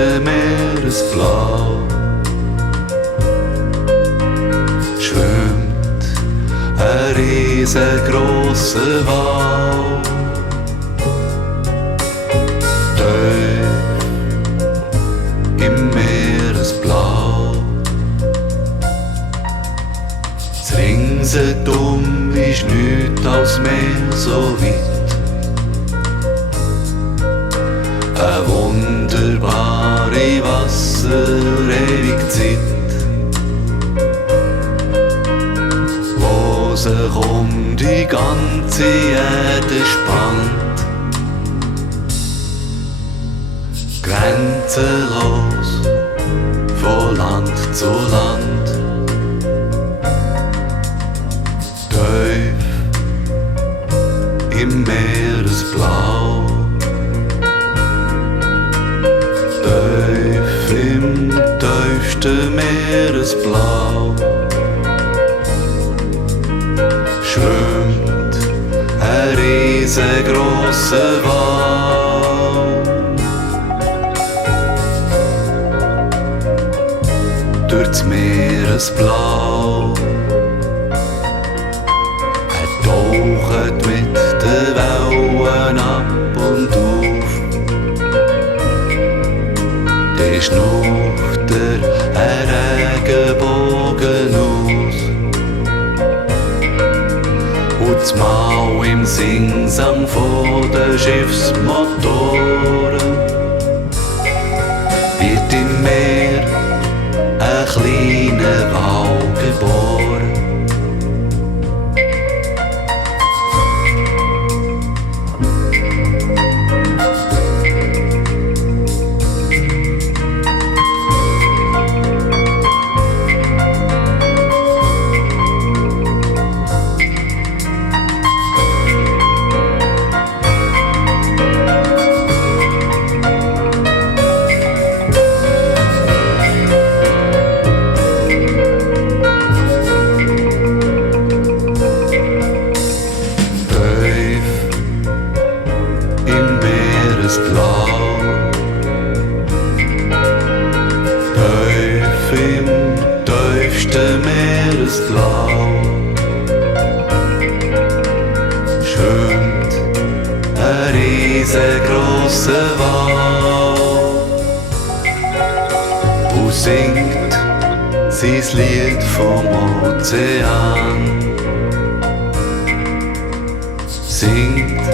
tiefste Meeresblau schwimmt ein riesengroßer Wal. Tief im Meeresblau, das Ringsherum ist nichts als Meer so weit. Eine wunderbare Wasser-Ewigkeit, wo sich um die ganze Erde spannt, grenzenlos von Land zu Land. Tief im Meeresblau, tief im tiefsten Meeresblau schwimmt ein riesengroßer Wal. Durchs Meeresblau taucht mit den Wellen ab und auf. Der schnauft ein Regenbogen aus, und das Mau im Singsang von den Schiffsmotoren wird im Meer ein kleiner Wal geboren. Tief im tiefsten Meeresblau schwimmt ein riesengroßer Wal und singt sein Lied vom Ozean. Singt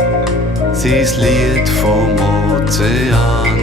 sein Lied vom Ozean.